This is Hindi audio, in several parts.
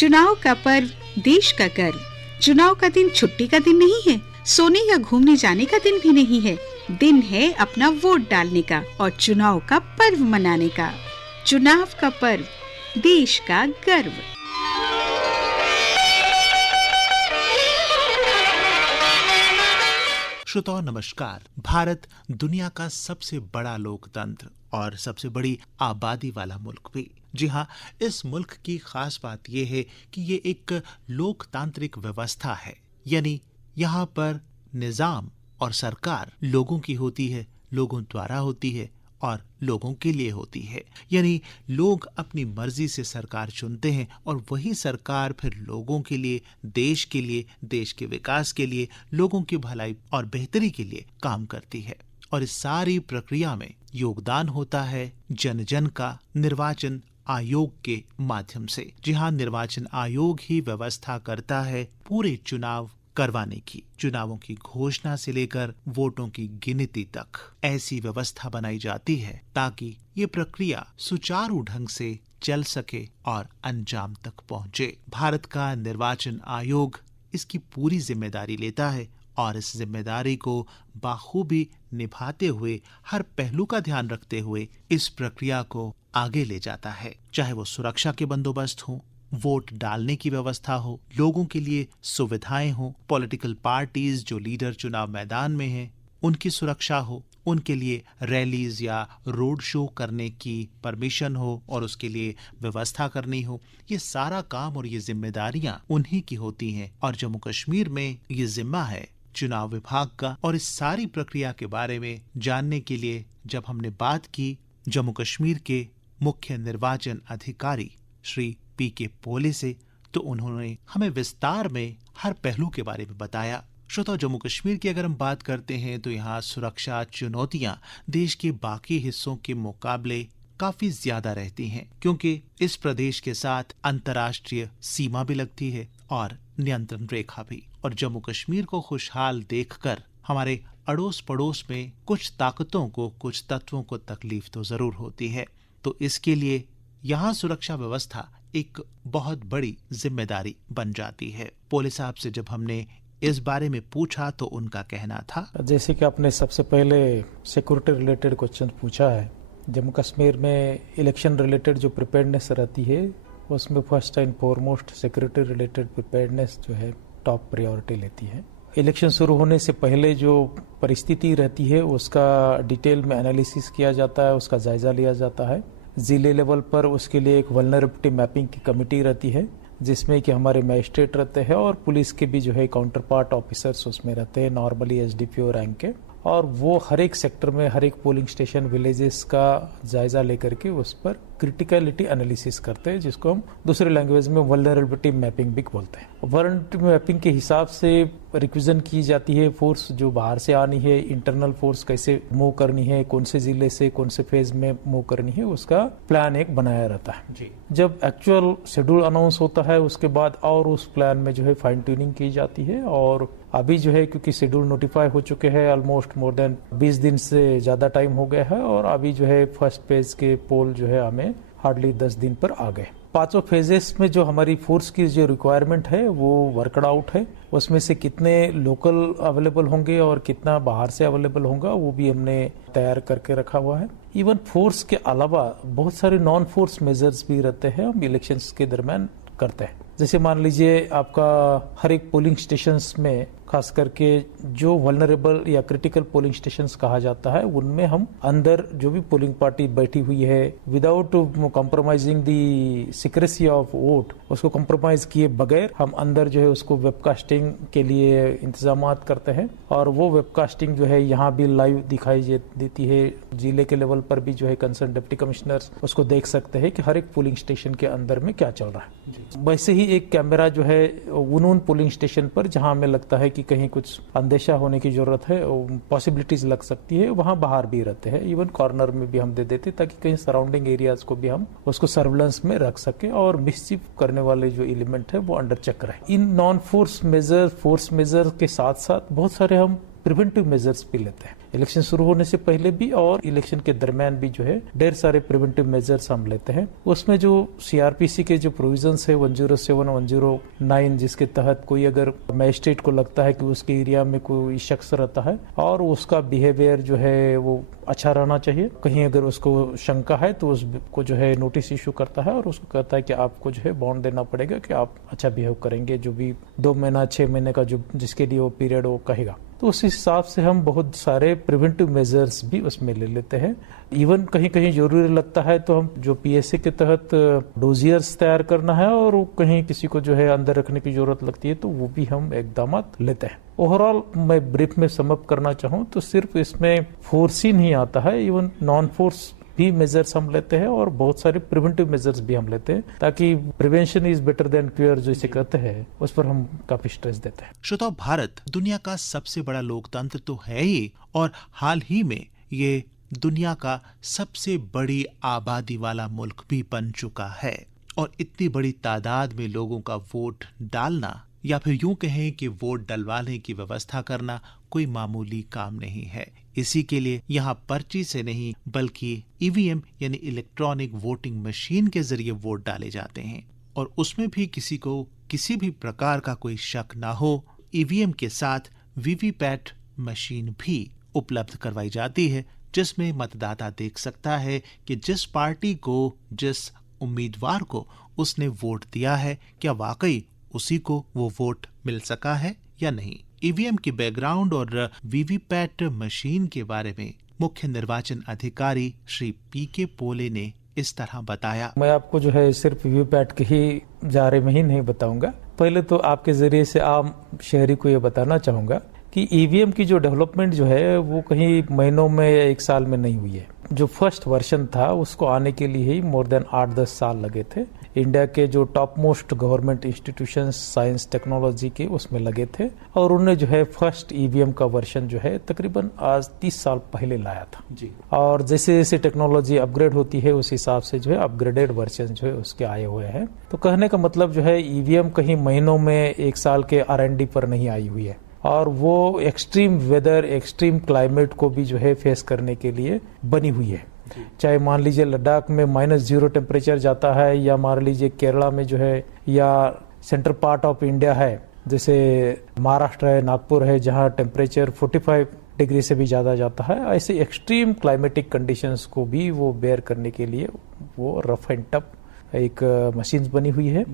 चुनाव का पर्व देश का गर्व। चुनाव का दिन छुट्टी का दिन नहीं है, सोने या घूमने जाने का दिन भी नहीं है। दिन है अपना वोट डालने का और चुनाव का पर्व मनाने का। चुनाव का पर्व, देश का गर्व। श्रोताओ नमस्कार। भारत दुनिया का सबसे बड़ा लोकतंत्र और सबसे बड़ी आबादी वाला मुल्क भी। जी हाँ, इस मुल्क की खास बात यह है कि ये एक लोकतांत्रिक व्यवस्था है, यानी यहाँ पर निजाम और सरकार लोगों की होती है, लोगों द्वारा होती है और लोगों के लिए होती है। यानी लोग अपनी मर्जी से सरकार चुनते हैं और वही सरकार फिर लोगों के लिए, देश के लिए, देश के विकास के लिए, लोगों की भलाई और बेहतरी के लिए काम करती है। और इस सारी प्रक्रिया में योगदान होता है जन जन का निर्वाचन आयोग के माध्यम से। जी हाँ, निर्वाचन आयोग ही व्यवस्था करता है पूरे चुनाव करवाने की। चुनावों की घोषणा से लेकर वोटों की गिनती तक ऐसी व्यवस्था बनाई जाती है ताकि ये प्रक्रिया सुचारू ढंग से चल सके और अंजाम तक पहुंचे। भारत का निर्वाचन आयोग इसकी पूरी जिम्मेदारी लेता है और इस जिम्मेदारी को बाखूबी निभाते हुए, हर पहलू का ध्यान रखते हुए इस प्रक्रिया को आगे ले जाता है। चाहे वो सुरक्षा के बंदोबस्त हो, वोट डालने की व्यवस्था हो, लोगों के लिए सुविधाएं हो, पॉलिटिकल पार्टीज जो लीडर चुनाव मैदान में हैं उनकी सुरक्षा हो, उनके लिए रैलीज या रोड शो करने की परमिशन हो और उसके लिए व्यवस्था करनी हो। ये सारा काम और ये जिम्मेदारियां उन्हीं की होती हैं और जम्मू कश्मीर में ये जिम्मा है चुनाव विभाग का। और इस सारी प्रक्रिया के बारे में जानने के लिए जब हमने बात की जम्मू कश्मीर के मुख्य निर्वाचन अधिकारी श्री पी.के. पोले से, तो उन्होंने हमें विस्तार में हर पहलू के बारे में बताया। श्रोताओ, जम्मू कश्मीर की अगर हम बात करते हैं तो यहाँ सुरक्षा चुनौतियां देश के बाकी हिस्सों के मुकाबले काफी ज्यादा रहती हैं, क्योंकि इस प्रदेश के साथ अंतर्राष्ट्रीय सीमा भी लगती है और नियंत्रण रेखा भी। और जम्मू कश्मीर को खुशहाल देखकर हमारे अड़ोस पड़ोस में कुछ ताकतों को, कुछ तत्वों को तकलीफ तो जरूर होती है। तो इसके लिए यहाँ सुरक्षा व्यवस्था एक बहुत बड़ी जिम्मेदारी बन जाती है। पोले साहब से जब हमने इस बारे में पूछा तो उनका कहना था, जैसे कि आपने सबसे पहले सिक्योरिटी रिलेटेड क्वेश्चन पूछा है, जम्मू कश्मीर में इलेक्शन रिलेटेड जो प्रिपेयर्डनेस रहती है उसमें first and foremost security related preparedness जो है टॉप प्रायोरिटी लेती है। इलेक्शन शुरू होने से पहले जो परिस्थिति रहती है उसका डिटेल में एनालिसिस किया जाता है, उसका जायजा लिया जाता है। जिले लेवल पर उसके लिए एक वल्नरेबिलिटी मैपिंग की कमेटी रहती है जिसमें कि हमारे मजिस्ट्रेट रहते हैं और पुलिस के भी जो है काउंटर पार्ट ऑफिसर्स उसमें रहते हैं, नॉर्मली एसडीपीओ रैंक के। और वो हर एक सेक्टर में, हर एक पोलिंग स्टेशन, विलेजेस का जायजा लेकर के उस पर क्रिटिकलिटी एनालिसिस करते हैं, जिसको हम दूसरे लैंग्वेज में वल्नरेबिलिटी मैपिंग भी बोलते हैं। वल्नरेबिलिटी मैपिंग के हिसाब से रिक्विजन की जाती है फोर्स जो बाहर से आनी है, इंटरनल फोर्स कैसे मूव करनी है, कौन से जिले से कौन से फेज में मूव करनी है, उसका प्लान एक बनाया रहता है जी। जब एक्चुअल शेड्यूल अनाउंस होता है उसके बाद और उस प्लान में जो है फाइन ट्यूनिंग की जाती है। और अभी जो है क्योंकि शेड्यूल नोटिफाई हो चुके हैं, ऑलमोस्ट मोर देन 20 दिन से ज्यादा टाइम हो गया है और अभी जो है फर्स्ट फेज के पोल जो है हमें हार्डली 10 दिन पर आ गए। पांचों फेजेस में जो हमारी फोर्स की जो रिक्वायरमेंट है वो वर्कड आउट है। उसमें से कितने लोकल अवेलेबल होंगे और कितना बाहर से अवेलेबल होगा वो भी हमने तैयार करके रखा हुआ है। इवन फोर्स के अलावा बहुत सारे नॉन फोर्स मेजर्स भी रहते हैं, हम इलेक्शंस के दरमियान करते हैं। जैसे मान लीजिए आपका हर एक पोलिंग स्टेशंस में खास करके जो वल्नरेबल या क्रिटिकल पोलिंग स्टेशंस कहा जाता है उनमें हम अंदर जो भी पोलिंग पार्टी बैठी हुई है without compromising the secrecy of vote, उसको कॉम्प्रोमाइज किए बगैर हम अंदर जो है उसको वेबकास्टिंग के लिए इंतजाम करते हैं। और वो वेबकास्टिंग जो है यहाँ भी लाइव दिखाई देती है। जिले के लेवल पर भी जो है कंसर्न डिप्टी कमिश्नर्स उसको देख सकते हैं कि हर एक पोलिंग स्टेशन के अंदर में क्या चल रहा है। वैसे ही एक कैमरा जो है उन पोलिंग स्टेशन पर जहां हमें लगता है कि कहीं कुछ अंदेशा होने की जरूरत है, पॉसिबिलिटीज लग सकती है, वहां बाहर भी रहते हैं। इवन कॉर्नर में भी हम दे देते ताकि कहीं सराउंडिंग एरियाज को भी हम उसको सर्विलेंस में रख सके और मिसचीफ करने वाले जो एलिमेंट है वो अंडर चेक रहे। इन नॉन फोर्स मेजर के साथ साथ बहुत सारे हम प्रिवेंटिव मेजर्स भी लेते हैं। इलेक्शन शुरू होने से पहले भी और इलेक्शन के दरमियान भी जो है ढेर सारे प्रिवेंटिव मेजर्स हम लेते हैं। उसमें जो सीआरपीसी के जो प्रोविजंस है 107, 109, जिसके तहत कोई अगर मैजिस्ट्रेट को लगता है कि उसके एरिया में कोई शख्स रहता है और उसका बिहेवियर जो है वो अच्छा रहना चाहिए, कहीं अगर उसको शंका है तो उसको जो है नोटिस इशू करता है और उसको कहता है कि आपको जो है बॉन्ड देना पड़ेगा कि आप अच्छा बिहेव करेंगे, जो भी 2 महीना 6 महीने का जो जिसके लिए वो पीरियड वो कहेगा। तो उस हिसाब से हम बहुत सारे प्रिवेंटिव मेजर्स भी उसमें ले लेते हैं। इवन कहीं कहीं जरूरी लगता है तो हम जो पीएसए के तहत डोजियर्स तैयार करना है और कहीं किसी को जो है अंदर रखने की जरूरत लगती है तो वो भी हम इकदाम लेते हैं। ओवरऑल मैं ब्रीफ में समअप करना चाहूँ तो सिर्फ इसमें फोर्स ही नहीं आता है, इवन नॉन फोर्स भी मेजर्स हम लेते हैं और बहुत सारे प्रिवेंटिव मेजर्स भी हम लेते हैं, ताकि prevention is better than cure जो इसे कहते हैं उस पर हम काफी स्ट्रेस देते हैं। श्रोताओ, भारत दुनिया का सबसे बड़ा लोकतंत्र तो है ही, और हाल ही में ये दुनिया का सबसे बड़ी आबादी वाला मुल्क भी बन चुका है। और इतनी बड़ी तादाद में लोगों का वोट डालना, या फिर यूं कहें कि वोट डलवाने की व्यवस्था करना, कोई मामूली काम नहीं है। इसी के लिए यहाँ पर्ची से नहीं बल्कि ईवीएम यानी इलेक्ट्रॉनिक वोटिंग मशीन के जरिए वोट डाले जाते हैं, और उसमें भी किसी को किसी भी प्रकार का कोई शक ना हो, ईवीएम के साथ वीवीपैट मशीन भी उपलब्ध करवाई जाती है, जिसमें मतदाता देख सकता है कि जिस पार्टी को, जिस उम्मीदवार को उसने वोट दिया है, क्या वाकई उसी को वो वोट मिल सका है या नहीं। ईवीएम की बैकग्राउंड और वीवीपैट मशीन के बारे में मुख्य निर्वाचन अधिकारी श्री पीके पोले ने इस तरह बताया। मैं आपको जो है सिर्फ वीवीपैट के ही बारे में ही नहीं बताऊंगा। पहले तो आपके जरिए से आम शहरी को ये बताना चाहूंगा कि ईवीएम की जो डेवलपमेंट जो है वो कहीं महीनों में या 1 साल में नहीं हुई है। जो फर्स्ट वर्जन था उसको आने के लिए ही मोर देन 8-10 साल लगे थे। इंडिया के जो top most government institutions science technology के उसमें लगे थे, और उन्होंने जो है फर्स्ट ईवीएम का वर्जन जो है तकरीबन आज 30 साल पहले लाया था जी। और जैसे जैसे टेक्नोलॉजी अपग्रेड होती है उस हिसाब से जो है अपग्रेडेड वर्जन जो है उसके आए हुए हैं। तो कहने का मतलब जो है ईवीएम कहीं महीनों में 1 साल के R&D पर नहीं आई हुई है, और वो एक्सट्रीम वेदर, एक्सट्रीम क्लाइमेट को भी जो है फेस करने के लिए बनी हुई है। चाहे मान लीजिए लद्दाख में -0 टेम्परेचर जाता है, या मान लीजिए केरला में जो है, या सेंट्रल पार्ट ऑफ इंडिया है जैसे महाराष्ट्र है, नागपुर है, जहाँ टेम्परेचर 45 डिग्री से भी ज़्यादा जाता है। ऐसे एक्सट्रीम क्लाइमेटिक कंडीशंस को भी वो बेयर करने के लिए वो रफ एंड टफ एक मशीन बनी हुई है।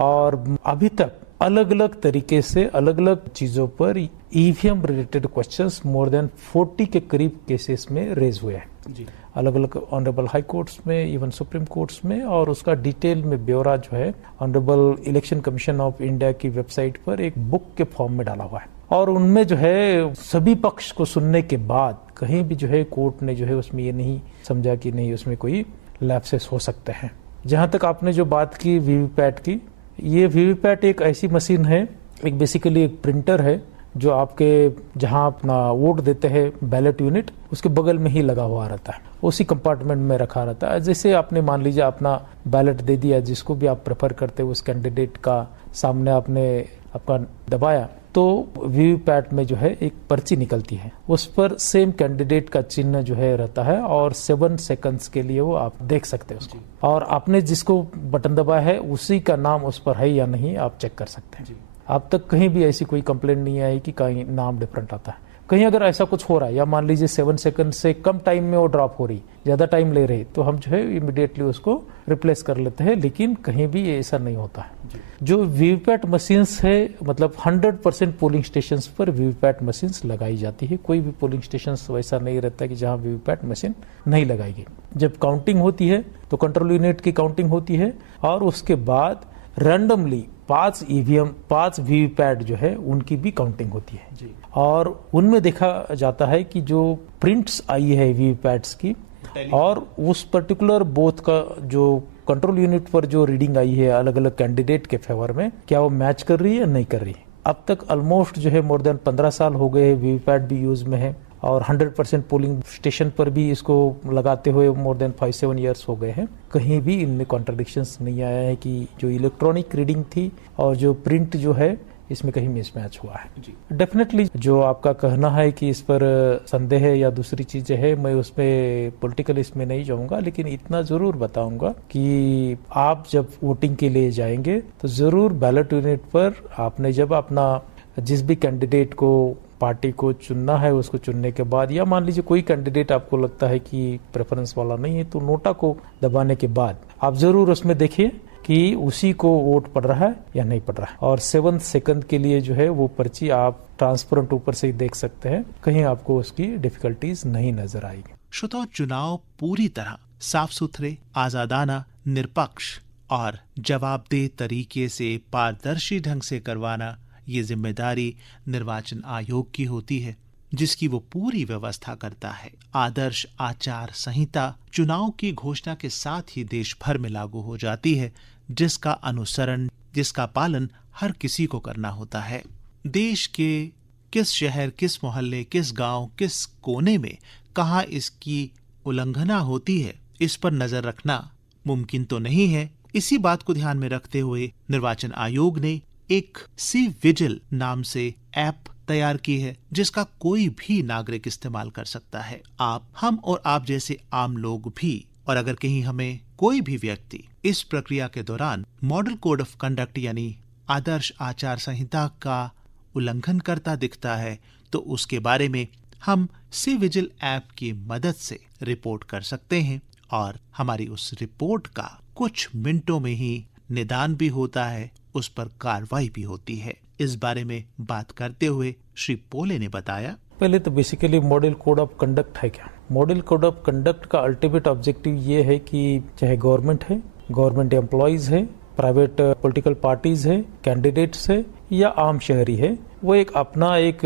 और अभी तक अलग अलग तरीके से अलग अलग चीजों पर EVM related questions more than 40 के करीब केसेस में रेज हुए हैं, अलग अलग ऑनरेबल हाई कोर्ट्स में, इवन सुप्रीम कोर्ट्स में, और उसका डिटेल में ब्यौरा जो है honourable election commission of India की वेबसाइट पर एक बुक के फॉर्म में डाला हुआ है। और उनमें जो है सभी पक्ष को सुनने के बाद कहीं भी जो है कोर्ट ने जो है उसमें ये नहीं समझा कि नहीं उसमें कोई लैप्सेस हो सकते हैं। जहां तक आपने जो बात की वीवीपैट की, ये वीवीपैट एक ऐसी मशीन है, एक बेसिकली एक प्रिंटर है जो आपके जहां अपना वोट देते हैं बैलेट यूनिट उसके बगल में ही लगा हुआ रहता है, उसी कंपार्टमेंट में रखा रहता है। जैसे आपने मान लीजिए अपना बैलेट दे दिया, जिसको भी आप प्रेफर करते हो उस कैंडिडेट का सामने आपने आपका दबाया, तो वीवीपैट में जो है एक पर्ची निकलती है, उस पर सेम कैंडिडेट का चिन्ह जो है रहता है, और 7 सेकंड्स के लिए वो आप देख सकते हैं उसको, और आपने जिसको बटन दबाया है उसी का नाम उस पर है या नहीं आप चेक कर सकते हैं। अब तक कहीं भी ऐसी कोई कंप्लेंट नहीं आई कि कहीं नाम डिफरेंट आता है। कहीं अगर ऐसा कुछ हो रहा है, या मान लीजिए 7 सेकंड से कम टाइम में वो ड्रॉप हो रही, ज्यादा टाइम ले रही, तो हम जो है इमीडिएटली उसको रिप्लेस कर लेते हैं, लेकिन कहीं भी ऐसा नहीं होता है। जो वीवीपैट मशीन्स है, मतलब 100% पोलिंग स्टेशंस पर वीवीपैट मशीन्स लगाई जाती है। कोई भी पोलिंग स्टेशन वैसा नहीं रहता कि जहां वीवीपैट मशीन नहीं लगाई गई। जब काउंटिंग होती है तो कंट्रोल यूनिट की काउंटिंग होती है, और उसके बाद रैंडमली 5 ईवीएम 5 वीवीपैट जो है उनकी भी काउंटिंग होती है जी। और उनमें देखा जाता है कि जो प्रिंट्स आई है वीवीपैट्स की, और उस पर्टिकुलर बूथ का जो कंट्रोल यूनिट पर जो रीडिंग आई है अलग अलग कैंडिडेट के फेवर में, क्या वो मैच कर रही है या नहीं कर रही है। अब तक ऑलमोस्ट जो है मोर देन 15 साल हो गए वीवीपैट भी यूज में है, और 100% पोलिंग स्टेशन पर भी इसको लगाते हुए मोर देन 5-7 ईयर्स हो गए हैं। कहीं भी इनमें कॉन्ट्रडिक्शंस नहीं आया है कि जो इलेक्ट्रॉनिक रीडिंग थी और जो प्रिंट जो है इसमें कहीं मिसमैच हुआ है। डेफिनेटली जो आपका कहना है कि इस पर संदेह है या दूसरी चीजें है, मैं उसमें पॉलिटिकल इसमें नहीं जाऊंगा, लेकिन इतना जरूर बताऊंगा कि आप जब वोटिंग के लिए जाएंगे तो जरूर बैलेट यूनिट पर आपने जब अपना जिस भी कैंडिडेट को पार्टी को चुनना है उसको चुनने के बाद, या मान लीजिए कोई कैंडिडेट आपको लगता है कि प्रेफरेंस वाला नहीं है, तो नोटा को दबाने के बाद आप जरूर उसमें देखिए कि उसी को वोट पड़ रहा है या नहीं पड़ रहा है। और 7 सेकंड के लिए जो है वो पर्ची आप ट्रांसपेरेंट ऊपर से ही देख सकते हैं, कहीं आपको उसकी डिफिकल्टीज नहीं नजर आएगी। श्रोताओ, चुनाव पूरी तरह साफ सुथरे, आजादाना, निष्पक्ष और जवाबदेह तरीके से पारदर्शी ढंग से करवाना ये जिम्मेदारी निर्वाचन आयोग की होती है, जिसकी वो पूरी व्यवस्था करता है। आदर्श आचार संहिता चुनाव की घोषणा के साथ ही देश भर में लागू हो जाती है, जिसका अनुसरण, जिसका पालन हर किसी को करना होता है। देश के किस शहर, किस मोहल्ले, किस गांव, किस कोने में कहाँ इसकी उल्लंघना होती है, इस पर नजर रखना मुमकिन तो नहीं है। इसी बात को ध्यान में रखते हुए निर्वाचन आयोग ने एक सी विजिल नाम से ऐप तैयार की है, जिसका कोई भी नागरिक इस्तेमाल कर सकता है। आप, हम और आप जैसे आम लोग भी, और अगर कहीं हमें कोई भी व्यक्ति इस प्रक्रिया के दौरान मॉडल कोड ऑफ कंडक्ट यानी आदर्श आचार संहिता का उल्लंघन करता दिखता है, तो उसके बारे में हम सी विजिल ऐप की मदद से रिपोर्ट कर सकते हैं, और हमारी उस रिपोर्ट का कुछ मिनटों में ही निदान भी होता है, उस पर कार्रवाई भी होती है। इस बारे में बात करते हुए श्री पोले ने बताया, पहले तो basically model code of conduct है क्या? मॉडल कोड ऑफ कंडक्ट का अल्टीमेट ऑब्जेक्टिव ये है कि चाहे गवर्नमेंट है, गवर्नमेंट एम्प्लॉइज है, प्राइवेट पॉलिटिकल पार्टीज है, कैंडिडेट्स है या आम शहरी है, वो एक अपना एक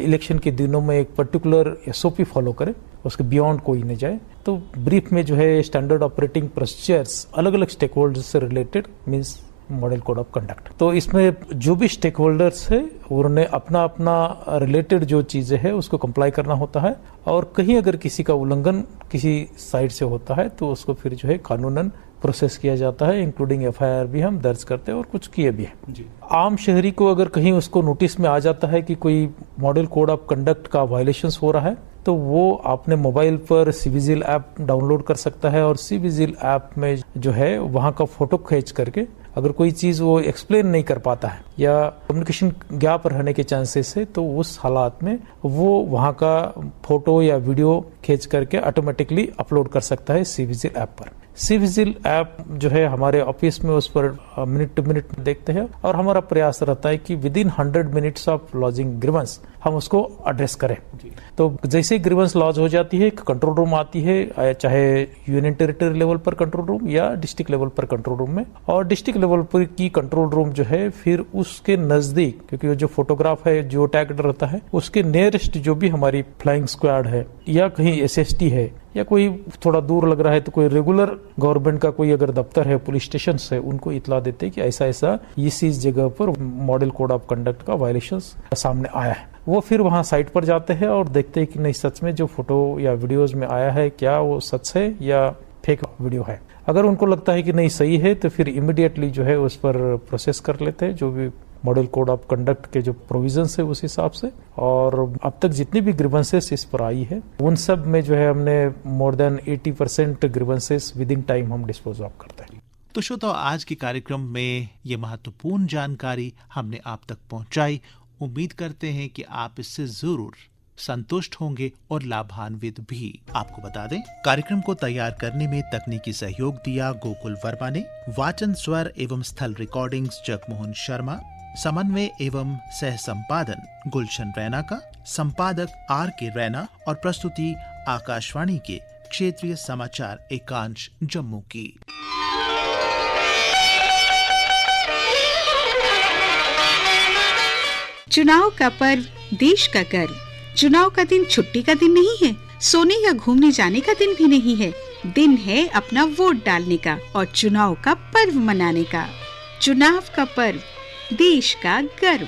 इलेक्शन के दिनों में एक पर्टिकुलर SOP फॉलो करे, उसके बियॉन्ड कोई न जाए। तो ब्रीफ में जो है स्टैंडर्ड ऑपरेटिंग प्रोसीजर्स अलग अलग स्टेक होल्डर्स से related means model code of conduct. तो इसमें जो भी स्टेक होल्डर्स है उन्होंने अपना अपना रिलेटेड जो चीजें है उसको कंप्लाई करना होता है, और कहीं अगर किसी का उल्लंघन किसी साइड से होता है तो उसको फिर जो है कानूनन प्रोसेस किया जाता है, इंक्लूडिंग FIR भी हम दर्ज करते हैं और कुछ किए भी है। आम शहरी को अगर कहीं उसको नोटिस में आ जाता है कि कोई मॉडल कोड ऑफ कंडक्ट का वायलेशन हो रहा है, तो वो अपने मोबाइल पर सी विजिल ऐप डाउनलोड कर सकता है, और सी विजिल ऐप में जो है वहाँ का फोटो खींच करके अगर कोई चीज वो एक्सप्लेन नहीं कर पाता है या कम्युनिकेशन गैप रहने के चांसेस है, तो उस हालात में वो वहाँ का फोटो या वीडियो खींच करके ऑटोमेटिकली अपलोड कर सकता है सी विजिल ऐप पर। सी विजिल ऐप जो है हमारे ऑफिस में उस पर मिनट टू मिनट देखते हैं, और हमारा प्रयास रहता है कि within 100 minutes of lodging grievance हम उसको एड्रेस करें। तो जैसे ही ग्रीवेंस लॉज हो जाती है, कंट्रोल रूम आती है, चाहे यूनियन टेरिटरी लेवल पर कंट्रोल रूम या डिस्ट्रिक्ट लेवल पर कंट्रोल रूम में, और डिस्ट्रिक्ट लेवल पर की कंट्रोल रूम जो है फिर उसके नजदीक, क्योंकि जो फोटोग्राफ है जो टैग्ड रहता है, उसके नियरेस्ट जो भी हमारी फ्लाइंग स्क्वाड है या कहीं SST है या कोई थोड़ा दूर लग रहा है तो कोई रेगुलर गवर्नमेंट का कोई अगर दफ्तर है, पुलिस स्टेशन है, उनको इतला देते हैं कि ऐसा ऐसा इस जगह पर मॉडल कोड ऑफ कंडक्ट का वायलेशन सामने आया है। वो फिर वहाँ साइट पर जाते हैं और देखते हैं कि नहीं सच में जो फोटो या वीडियोज में आया है क्या वो सच है या फेक वीडियो है। अगर उनको लगता है कि नहीं सही है तो फिर इमीडिएटली जो है उस पर प्रोसेस कर लेते हैं, जो भी मॉडल कोड ऑफ कंडक्ट के जो प्रोविजंस है उस हिसाब से। और अब तक जितनी भी ग्रीवेंसेस इस पर आई है उन सब में जो है हमने more than 80% grievances with in time हम डिस्पोज ऑफ करते हैं। तो श्रोताओ, आज के कार्यक्रम में ये महत्वपूर्ण जानकारी हमने आप तक पहुंचाई। उम्मीद करते हैं कि आप इससे जरूर संतुष्ट होंगे और लाभान्वित भी। आपको बता दें, कार्यक्रम को तैयार करने में तकनीकी सहयोग दिया गोकुल वर्मा ने, वाचन स्वर एवं स्थल रिकॉर्डिंग्स जगमोहन शर्मा, समन्वय एवं सह संपादन गुलशन रैना का, संपादक RK रैना और प्रस्तुति आकाशवाणी के क्षेत्रीय समाचार एकांश जम्मू की। चुनाव का पर्व, देश का गर्व। चुनाव का दिन छुट्टी का दिन नहीं है, सोने या घूमने जाने का दिन भी नहीं है। दिन है अपना वोट डालने का और चुनाव का पर्व मनाने का। चुनाव का पर्व, देश का गर्व।